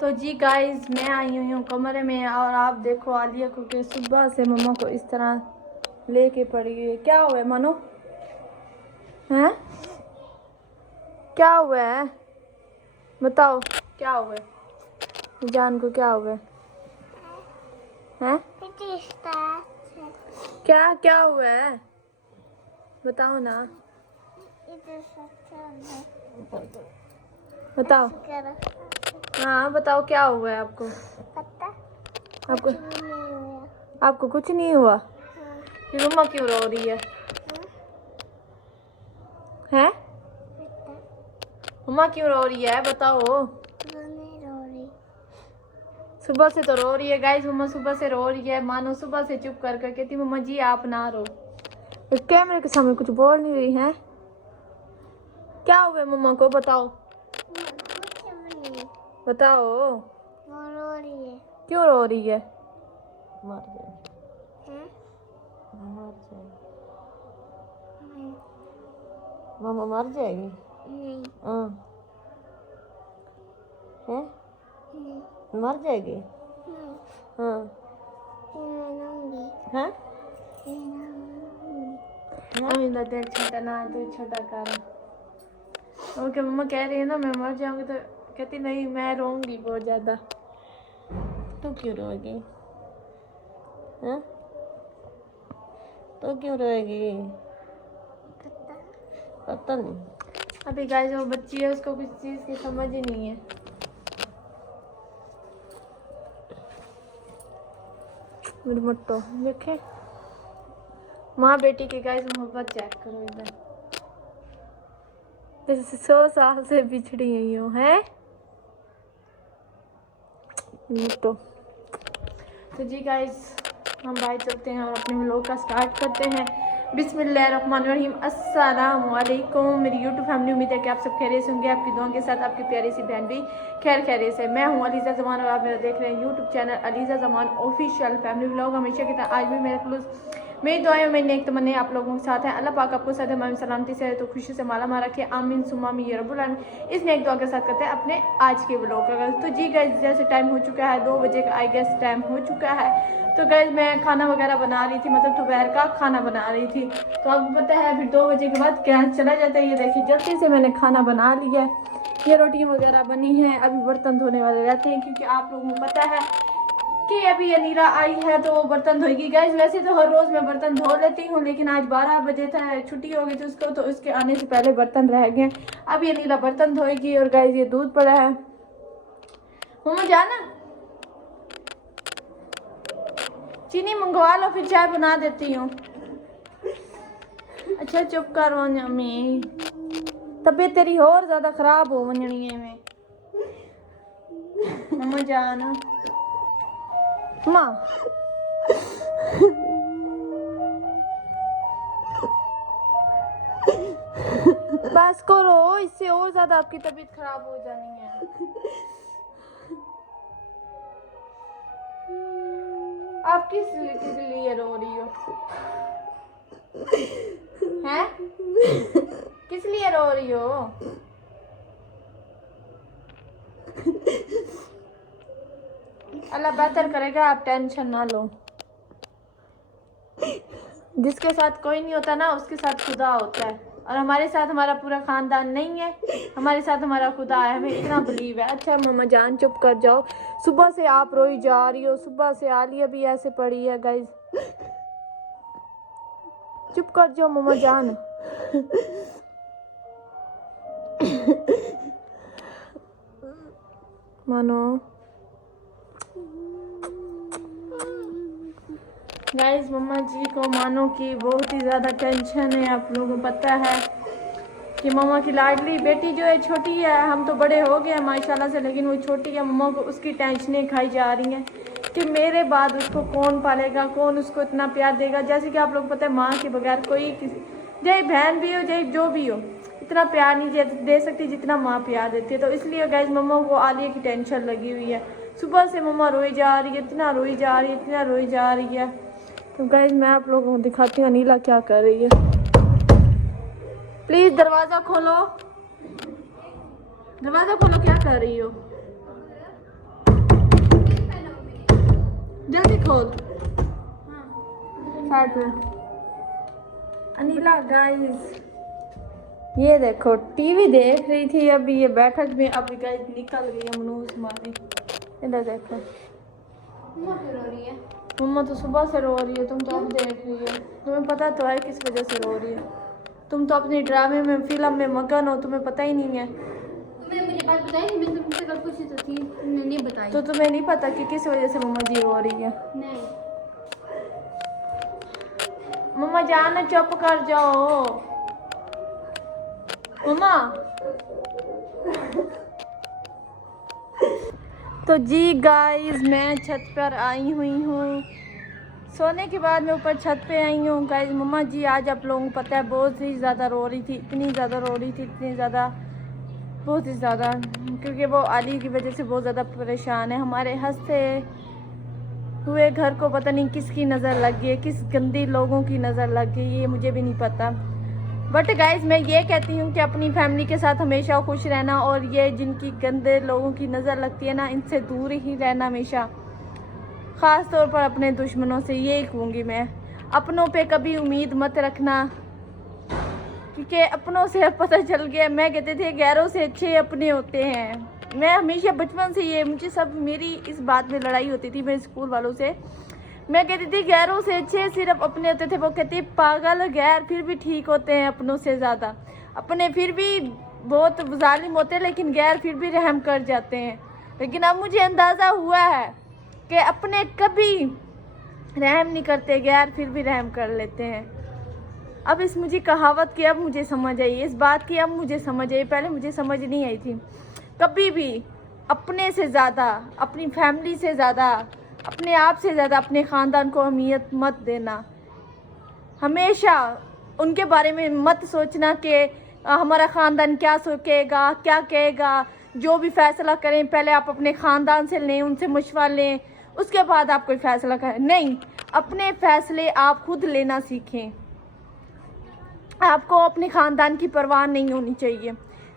तो जी गाइस मैं आई हुई हूँ कमरे में और आप देखो आलिया को कि सुबह से मम्मा को इस तरह लेके पड़ी हुई है। क्या हुआ है मानो? हैं? क्या हुआ है? बताओ क्या हुआ है? जान को क्या हुआ है? हैं? क्या क्या हुआ है? बताओ ना, बताओ। हाँ बताओ क्या हुआ है आपको? आपको आपको कुछ नहीं हुआ? फिर मम्मा क्यों रो रही है? हैं? मम्मा क्यों रो रही है बताओ? सुबह से तो रो रही है गाइस, मम्मा सुबह से रो रही है। मानो सुबह से चुप कर कर कहती मम्मा जी आप ना रो। इस कैमरे के सामने कुछ बोल नहीं रही है। क्या हुआ मम्मा को बताओ? बताओ वो रो रही है। क्यों रो रही है? मर जाएगी। मर जाएगी। मम्मा मर जाएगी। हाँ है मर जाएगी। हाँ हाँ छोटा ना तो छोटा कारण। ओके मम्मा कह रही है ना मैं मर जाऊंगी तो कहती नहीं मैं रोऊंगी बहुत ज्यादा। तो क्यों रोएगी? हाँ तो क्यों रोएगी? पता नहीं। अभी गाइस वो बच्ची है उसको किसी चीज की समझ ही नहीं है। मेरी मट्टो देखे माँ बेटी की गाइस मोहब्बत चेक करो इधर, जैसे 100 साल से बिछड़ी हुई हो है। तो जी गाइस हम बाहर चलते हैं और अपने व्लॉग का स्टार्ट करते हैं। बिस्मिल्लाहिर्रहमानिर्रहीम। अस्सलाम वालेकुम मेरी यूट्यूब फैमिली, उम्मीद है कि आप सब खैरियत से होंगे। आपकी दुआओं के साथ आपकी प्यारी सी बहन भी खैरियत से। मैं हूं अलीज़ा जमान और आप मेरा देख रहे हैं YouTube channel Aliza Zaman official family vlog. हमेशा की तरह आज भी मेरे खुलूस मेरी दुआएं में नेक तमन्ने आप लोगों के साथ हैं। अल्लाह पाक आपको सद हमारी सलामती से तो खुशी से माला मारा रखे, आमीन सुमामी या रब्बुल आलमीन। इस नेक दुआ के साथ करते हैं अपने आज के व्लॉग का। तो जी गाइस जैसे टाइम हो चुका है 2 बजे का आई गेस टाइम हो चुका है। तो गाइस मैं खाना वगैरह बना रही थी, मतलब दोपहर का खाना बना रही थी। तो आपको पता है फिर 2 बजे के बाद गैस चला जाता है। ये देखिए जल्दी से मैंने खाना बना लिया है, ये रोटी वगैरह बनी है। अभी बर्तन धोने वाले रहते हैं क्योंकि आप लोगों को पता है कि अभी अनीरा आई है तो बर्तन धोएगी। गाइस वैसे तो हर रोज मैं बर्तन धो लेती हूँ लेकिन आज 12 बजे था, छुट्टी हो गई थी उसको, तो उसके आने से पहले बर्तन रह गए। अभी अनीरा बर्तन धोएगी। और गाइस ये दूध पड़ा है, मम्मा जाना चीनी मंगवा लो फिर चाय बना देती हूँ। अच्छा चुप कर मम्मी, तबीयत तेरी और ज्यादा खराब हो वंजनी है में। मम्मा जाना माँ बस करो, इससे और ज्यादा आपकी तबीयत खराब हो जानी है। आप किस लिए रो रही हो? हैं? किस लिए रो रही हो? अल्लाह बेहतर करेगा, आप टेंशन ना लो। जिसके साथ कोई नहीं होता ना उसके साथ खुदा होता है, और हमारे साथ हमारा पूरा खानदान नहीं है, हमारे साथ हमारा खुदा है, हमें इतना बिलीव है। अच्छा मम्मा जान चुप कर जाओ, सुबह से आप रोई जा रही हो, सुबह से आलिया भी ऐसे पड़ी है। गाइस चुप कर जाओ मम्मा जान। मानो गाइस मम्मा जी को मानो की बहुत ही ज़्यादा टेंशन है। आप लोगों को पता है कि मम्मा की लाडली बेटी जो है छोटी है, हम तो बड़े हो गए हैं माशाल्लाह से, लेकिन वो छोटी है। मम्मा को उसकी टेंशनें खाई जा रही हैं कि मेरे बाद उसको कौन पालेगा, कौन उसको इतना प्यार देगा। जैसे कि आप लोग पता है माँ के बगैर कोई चाहे बहन भी हो चाहे जो भी हो इतना प्यार नहीं दे सकती जितना माँ प्यार देती है। तो इसलिए गाइस मम्मा को आलिया की टेंशन लगी हुई है। सुबह से मम्मा रोई जा रही है, इतना रोई जा रही है, इतना रोई जा रही है। तो गाइस मैं आप लोगों को दिखाती हूँ अनीला क्या कर रही है। प्लीज दरवाजा खोलो, दरवाजा खोलो, क्या कर रही हो? खोल साइड में। अनिला गाइस ये देखो टीवी देख रही थी अभी ये बैठक में, अभी गाइस निकल गई है मनूस मारी। इधर देखो मम्मा क्यों रो रही है? मम्मा तो सुबह से रो रही है, तुम तो अब देख रही हो। तुम्हें पता तो है किस वजह से रो रही है। तुम तो अपने ड्रामे में फिल्म में मगन हो, तुम्हें पता ही नहीं है। तुमने मुझे बात बताई नहीं, मैं तुमसे कल पूछी तो थी, तुमने नहीं बताई। तो तुम्हें नहीं पता कि किस वजह से मम्मा जी रो रही है। नहीं मम्मा जाना, चुप कर जाओ मम्मा। तो जी गाइस मैं छत पर आई हुई हूँ, सोने के बाद मैं ऊपर छत पे आई हूँ। गाइस मम्मा जी आज आप लोगों को पता है बहुत ही ज़्यादा रो रही थी, इतनी ज़्यादा रो रही थी, इतनी ज़्यादा, बहुत ही ज़्यादा, क्योंकि वो अली की वजह से बहुत ज़्यादा परेशान है। हमारे हंसते हुए घर को पता नहीं किसकी नज़र लग गई है, किस गंदी लोगों की नज़र लग गई, ये मुझे भी नहीं पता। बट गाइज मैं ये कहती हूँ कि अपनी फैमिली के साथ हमेशा खुश रहना, और ये जिनकी गंदे लोगों की नज़र लगती है ना, इनसे दूर ही रहना हमेशा, ख़ास तौर पर अपने दुश्मनों से। यही कहूँगी मैं, अपनों पे कभी उम्मीद मत रखना, क्योंकि अपनों से पता चल गया, मैं कहते थे गैरों से अच्छे अपने होते हैं। मैं हमेशा बचपन से ये, मुझे सब, मेरी इस बात में लड़ाई होती थी मेरे स्कूल वालों से। मैं कहती थी गैरों से अच्छे सिर्फ अपने होते थे। वो कहती पागल, गैर फिर भी ठीक होते हैं अपनों से ज़्यादा, अपने फिर भी बहुत जालिम होते हैं, लेकिन गैर फिर भी रहम कर जाते हैं। लेकिन अब मुझे अंदाज़ा हुआ है कि अपने कभी रहम नहीं करते, गैर फिर भी रहम कर लेते हैं। अब इस मुझे कहावत की अब मुझे समझ आई, इस बात की अब मुझे समझ आई, पहले मुझे समझ नहीं आई थी। कभी भी अपने से ज़्यादा, अपनी फैमिली से ज़्यादा, अपने आप से ज़्यादा अपने ख़ानदान को अहमियत मत देना। हमेशा उनके बारे में मत सोचना कि हमारा ख़ानदान क्या सोचेगा, क्या कहेगा। जो भी फ़ैसला करें पहले आप अपने ख़ानदान से लें, उनसे मशवरा लें, उसके बाद आप कोई फ़ैसला करें। नहीं, अपने फ़ैसले आप खुद लेना सीखें। आपको अपने ख़ानदान की परवाह नहीं होनी चाहिए।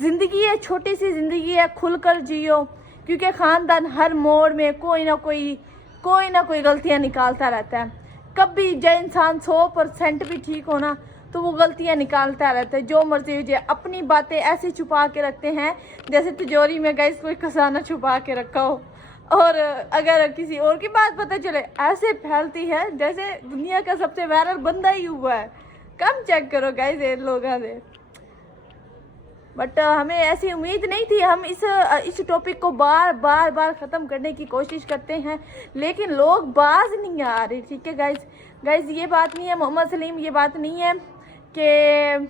ज़िंदगी है, छोटी सी ज़िंदगी है, खुलकर जियो, क्योंकि ख़ानदान हर मोड़ में कोई ना कोई गलतियाँ निकालता रहता है। कभी जो इंसान 100% भी ठीक हो ना, तो वो गलतियाँ निकालता रहता है, जो मर्जी हो जाए। अपनी बातें ऐसे छुपा के रखते हैं जैसे तिजोरी में गैस कोई खजाना छुपा के रखा हो, और अगर किसी और की बात पता चले ऐसे फैलती है जैसे दुनिया का सबसे वायरल बंदा ही हुआ है। कम चेक करो गाइस इन लोगों से। बट हमें ऐसी उम्मीद नहीं थी। हम इस टॉपिक को बार ख़त्म करने की कोशिश करते हैं, लेकिन लोग बाज नहीं आ रहे। ठीक है गाइस ये बात नहीं है मोहम्मद सलीम, ये बात नहीं है कि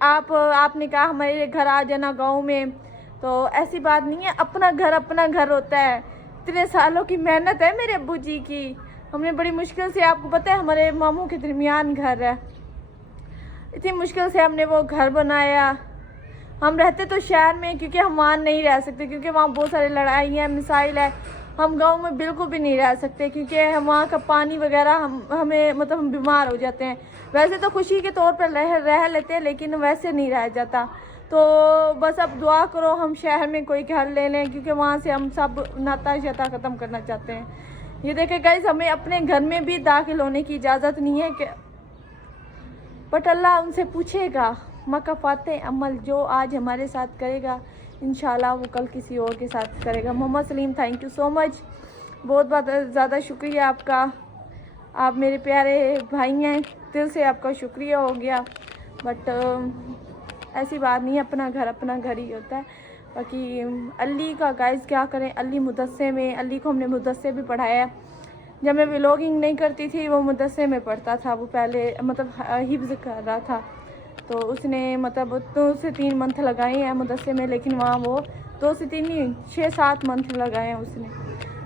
आपने कहा हमारे घर आ जाना गांव में, तो ऐसी बात नहीं है। अपना घर होता है। इतने सालों की मेहनत है मेरे अब्बू जी की, हमने बड़ी मुश्किल से, आपको पता है हमारे मामू के दरमियान घर है, इतनी मुश्किल से हमने वो घर बनाया। हम रहते तो शहर में, क्योंकि हम वहाँ नहीं रह सकते, क्योंकि वहाँ बहुत सारी लड़ाई है, मिसाइल है। हम गांव में बिल्कुल भी नहीं रह सकते, क्योंकि हम वहाँ का पानी वगैरह हमें मतलब हम बीमार हो जाते हैं। वैसे तो खुशी के तौर पर रह लेते हैं, लेकिन वैसे नहीं रह जाता। तो बस अब दुआ करो हम शहर में कोई घर ले लें, क्योंकि वहाँ से हम सब नाता शता ख़त्म करना चाहते हैं। ये देखें गाइस, हमें अपने घर में भी दाखिल होने की इजाज़त नहीं है कि, बट अल्लाह उनसे पूछेगा मकाफ़ाते अमल, जो आज हमारे साथ करेगा इंशाल्लाह वो कल किसी और के साथ करेगा। Mohammed Salim thank you so much, बहुत ज़्यादा शुक्रिया आपका। आप मेरे प्यारे भाई हैं, दिल से आपका शुक्रिया हो गया। बट ऐसी बात नहीं है, अपना घर ही होता है। बाकी अली का गाइस क्या करें, अली मुदस्से में, अली को हमने मुदस्से भी पढ़ाया। जब मैं व्लॉगिंग नहीं करती थी वो मुदस्से में पढ़ता था, वो पहले मतलब हिफ्ज़ कर रहा था। तो उसने मतलब 2 से 3 मंथ लगाए हैं मुदस्से में, लेकिन वहाँ वो 2 से 3 नहीं 6-7 मंथ लगाए हैं उसने,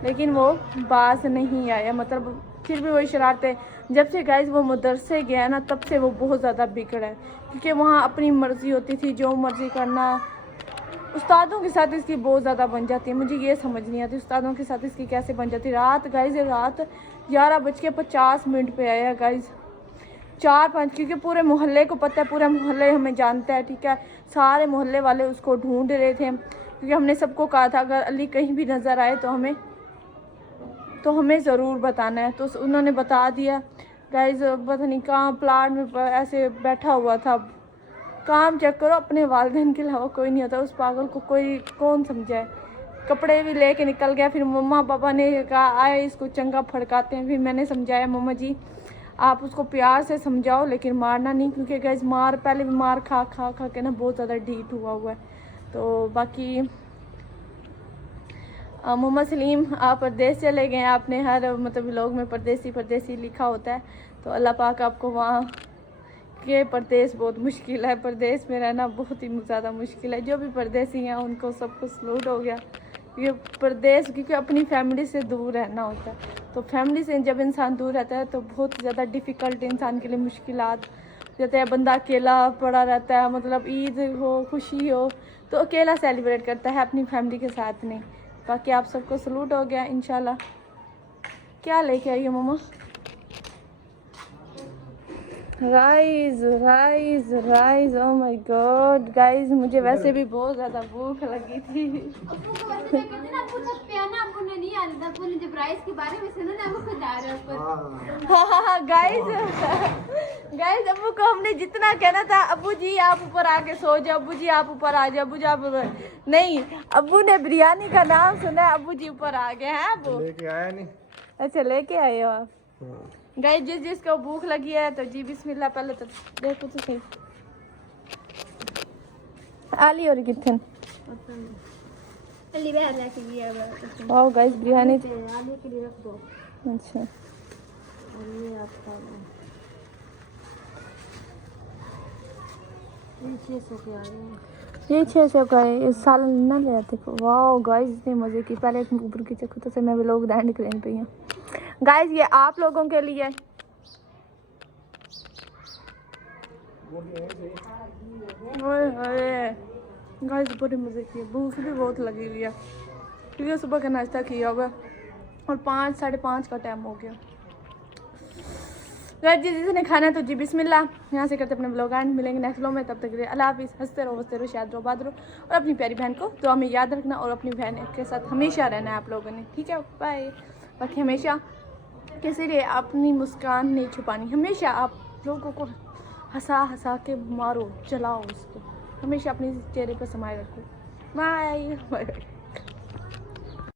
लेकिन वो बाज नहीं आया। मतलब फिर भी वही शरारतें। जब से गाइस वो मदरसे गया ना, तब से वो बहुत ज़्यादा बिगड़ा है, क्योंकि वहाँ अपनी मर्ज़ी होती थी, जो मर्ज़ी करना। उस्तादों के साथ इसकी बहुत ज़्यादा बन जाती है, मुझे ये समझ नहीं आती उस्तादों के साथ इसकी कैसे बन जाती है। रात 11:50 पे आया गाइस, 4-5, क्योंकि पूरे मोहल्ले को पता है, पूरा मोहल्ले हमें जानता है। ठीक है, सारे मोहल्ले वाले उसको ढूंढ रहे थे, क्योंकि हमने सबको कहा था अगर अली कहीं भी नज़र आए तो हमें ज़रूर बताना है। तो उन्होंने बता दिया गाइस, पता नहीं कहाँ प्लाट में ऐसे बैठा हुआ था। काम चेक करो, अपने वालिदैन के अलावा कोई नहीं होता, उस पागल को कोई कौन समझाए। कपड़े भी लेके निकल गया। फिर मम्मा पापा ने कहा आए इसको चंगा फड़काते हैं। फिर मैंने समझाया मम्मा जी आप उसको प्यार से समझाओ लेकिन मारना नहीं, क्योंकि गाइस मार पहले भी मार खा के ना बहुत ज़्यादा ढीठ हुआ है। तो बाकी मोहम्मद सलीम आप परदेश चले गए। आपने हर मतलब व्लॉग में परदेसी लिखा होता है, तो अल्लाह पाक आपको वहाँ के परदेश बहुत मुश्किल है। परदेश में रहना बहुत ही ज़्यादा मुश्किल है। जो भी परदेसी हैं उनको सबको सलूट हो गया। ये परदेश क्योंकि अपनी फैमिली से दूर रहना होता है, तो फैमिली से जब इंसान दूर रहता है तो बहुत ज़्यादा डिफ़िकल्ट इंसान के लिए मुश्किलात जैसे बंदा अकेला पड़ा रहता है। मतलब ईद हो खुशी हो तो अकेला सेलिब्रेट करता है, अपनी फैमिली के साथ नहीं। बाकी आप सबको सलूट हो गया इंशाल्लाह। क्या लेके आई हो मम्मा? Rice rice rice, oh my god guys, मुझे वैसे भी बहुत ज़्यादा भूख लगी थी। अब्बू को वैसे कहते हैं ना, अब्बू सब पे है ना, अब्बू ने नहीं आने था। अब्बू ने जब राइस के बारे में सुना ना, अब्बू खुद आ रहा है ऊपर। हाँ गाइस अब्बू को हमने जितना कहना था, अब्बू जी आप ऊपर आके सो जाओ, अब्बू जी आप ऊपर आ जाओ, अब्बू जी आप नहीं, अब्बू ने बिरयानी का नाम सुना, अब्बू जी ऊपर आ गए हैं। अब्बू लेके आया नहीं। अच्छा लेके आए हो आप। गाइस जिसको भूख लगी है तो जी बिस्मिल्लाह। पहले तो देखो तो सही आली और किथन अली बहर लेके गया है। Wow guys biryani. आने के लिए रख दो। अच्छा ये आपका 600 के आ रहे हैं। ये 600 का है, इस साल ना ले आते। वाओ गाइस इतने मज़े की। पहले एक ऊपर की चक्कर तो से मैं भी लोग दैंड करें पे हैं गाइस, ये आप लोगों के लिए। ओए होए गाइस बड़े मज़े की। भूख भी बहुत लगी हुई है क्योंकि सुबह का नाश्ता किया हुआ और 5 साढ़े 5 का टाइम हो गया। गाइस जिसने खाना है तो जी बिस्मिल्लाह। यहाँ से करते अपने ब्लॉग एंड मिलेंगे नेक्स्ट ब्लॉग में। तब तक के लिए अल्लाह हाफिज़। हंसते रहो बसते रहो, शाद रहो, बात रहो और अपनी प्यारी बहन को दुआ में याद रखना और अपनी बहन के साथ हमेशा रहना है आप लोगों ने, ठीक है? बाय। बाकी हमेशा किसी लिए अपनी मुस्कान नहीं छुपानी। हमेशा आप लोगों को हंसा के मारो, चलाओ उसको, हमेशा अपने चेहरे पर समाये रखो। Bye bye.